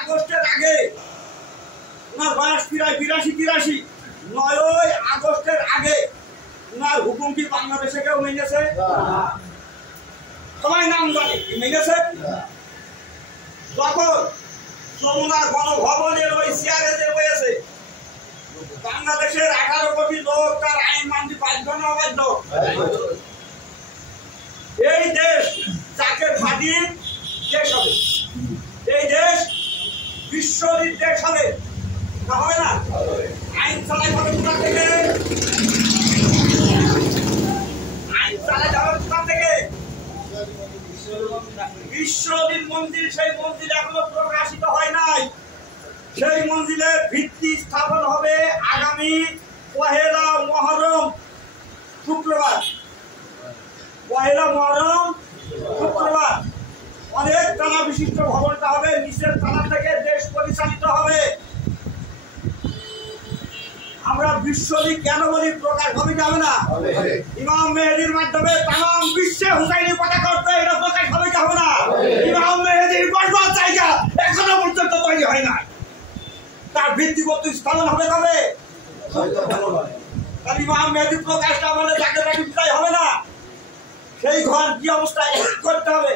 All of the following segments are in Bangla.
আগস্টের আগে ওনার বয়স প্রায় 82-83, 9 আগস্টের আগে ওনার হুকুম কি বাংলাদেশে কেউ মেনেছে? সবাই নাম জানে, মেনেছে? যখন যমুনা গণভবনের ওই চেয়ারে যে বসেছে বাংলাদেশের 18 কোটি লোক তার আইন মানতে বাধ্য না অবাধ্য? এই দেশ জাকের মাটির দেশ হবে, এই দেশ বিশ্বর দেশ হবে, না হবে না? আইন চালাই হবে কোথা থেকে? আইন চালাই যাবে কোথা থেকে? বিশ্বজিৎ মন্দির, সেই মন্দির এখনো প্রকাশিত হয় নাই। সেই মন্দিরের ভিত্তি স্থাপন হবে আগামী 1 মুহররম শুক্রবার। 1 মুহররম শুক্রবার অনেক তলা বিশিষ্ট ভবনটা হবে, নিচের তলা থেকে দেশ পরিচালিত হবে। আমরা বিশ্বজিৎ কেন বলি? প্রকাশ হবে কি হবে না? ইমাম মেহেদীর মাধ্যমে তাম বিশ্বে হুসাইনি পতাকা উঠবে, এটা প্রকাশ হবে কি হবে না? ইমাম মেহেদীর বসবার জায়গা এখনো পর্যন্ত তৈরি হয় না, তার ভিত্তিগত স্থাপন হবে কবে? ইমাম মেহেদী প্রকাশটা বলে তাকে তাকে বিদায় হবে না, সেই ঘর কি অবস্থায় করতে হবে?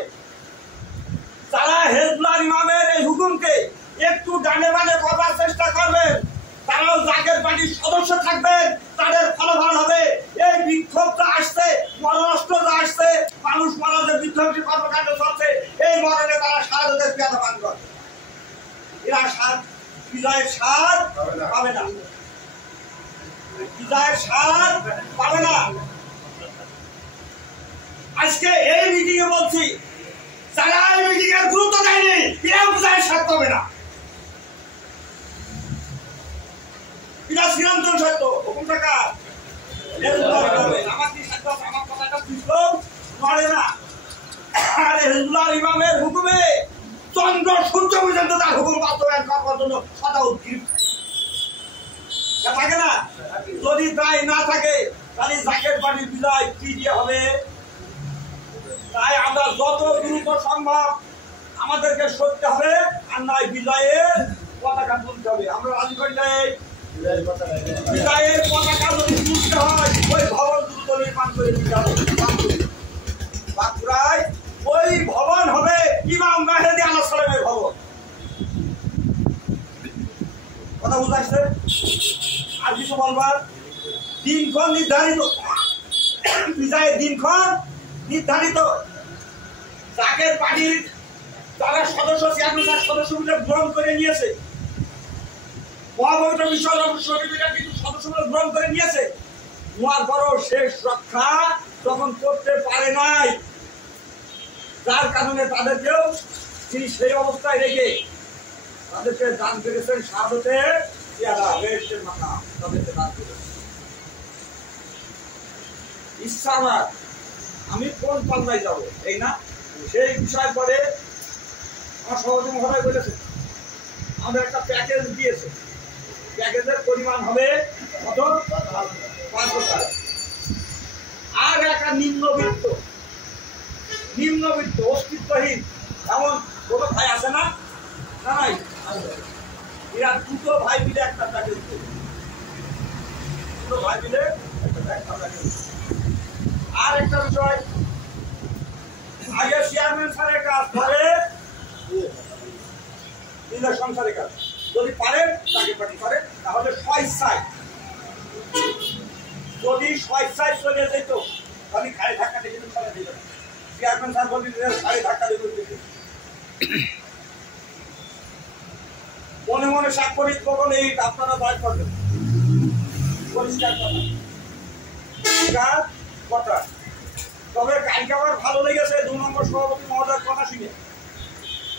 যারা হেজবুল্লাহ ইমামের এই হুকুমকে একটু ডানে বানে করবার চেষ্টা করবেন তারাও জাকের পার্টির সদস্য থাকবেন, তাদের ফলাফল হবে এই বিক্ষোভটা আসছে, মরণাস্ত্রটা আসছে, মানুষ মারা যে বিধ্বংসী কর্মকাণ্ড চলছে, এই মরণে তারা শাহাদাতের পেয়াদা পান করে। এরা বিজয়ের স্বাদ পাবে না, বিজয়ের স্বাদ পাবে না। আজকে এই মিটিং এ বলছি, যারা এই মিটিং এর গুরুত্ব দেয়নি এরাও বিজয়ের স্বাদ পাবে না। এটা চিরন্তন সত্য। হুকুমটা কার? আমার কি সত্য? আমার কথাটা বুঝলো নড়ে না। আর হেজবুল্লাহ ইমামের হুকুমে চন্দ্র সূর্য পর্যন্ত তার হুকুম বাস্তবায়ন করার জন্য সদা উদ্গ্রীব থাকে না? যদি তাই না থাকে তাহলে জাকের পার্টির বিজয় কি দিয়ে হবে? তাই আমরা যত দ্রুত সম্ভব আমাদেরকে সরতে হবে, আর নয় বিজয়ের পতাকা তুলতে হবে। আমরা রাজি করি নাই? বিজয়ের পতাকা যদি তুলতে হয় ওই ভবন দ্রুত নির্মাণ করে দিতে হবে। বাঁকুড়ায় ওই ভবন হবে ইমাম মেহেদী আলাইহিস সালামের ভবন। কথা বুঝা আসছে? আর কিছু বলবার? দিনক্ষণ নির্ধারিত, বিজয়ের দিনক্ষণ নির্ধারিত। জাকের পার্টির যারা সদস্য, চেয়ারম্যান সদস্য মিলে গ্রহণ করে নিয়েছে, মহাপবিত্র বিষয় কিন্তু সদস্যগুলো গ্রহণ করে নিয়েছে, নোয়ার পরও শেষ রক্ষা তখন করতে পারে নাই, যার কারণে তাদেরকেও তিনি সেই অবস্থায় রেখে তাদেরকে দান করেছেন শাহাদাতের পেয়াদা, বেহেশতের মাকাম তাদেরকে দান করেছেন। ইচ্ছা আমার আমি কোন পাল্লায় যাব এই না, সেই বিষয় পরে আমার সভাপতি মহোদয় বলেছেন আমাদের একটা প্যাকেজ দিয়েছে, প্যাকেজের পরিমাণ হবে কত? 500 টাকা। আর একটা নিম্নবিত্ত অস্তিত্বহীন এমন কোন ভাই আছে না? নাই। এরা দুটো ভাই মিলে একটা প্যাকেজ দেবে, দুটো ভাই মিলে একটা প্যাকেজ। আর একটা বিষয়, আগে চেয়ারম্যান স্যারের কাজ পরে নিজের সংসারের কাজ, যদি পারেন তাকে পার্টি করে, তাহলে স্বেচ্ছায়, যদি স্বেচ্ছায় চলে যেত তাহলে খালি ধাক্কা দিয়ে কিন্তু চলে দিল। চেয়ারম্যান স্যার বললেন খালি ধাক্কা দিয়ে দিতে মনে মনে স্বাক্ষরিত করুন, এই আপনারা দায় করবেন পরিষ্কার কথা। তবে কালকে আমার ভালো লেগেছে 2 নম্বর সভাপতি মহোদয়ের কথা শুনে,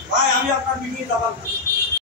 ভাই আমি আপনার মিটিংয়ে যাবার না।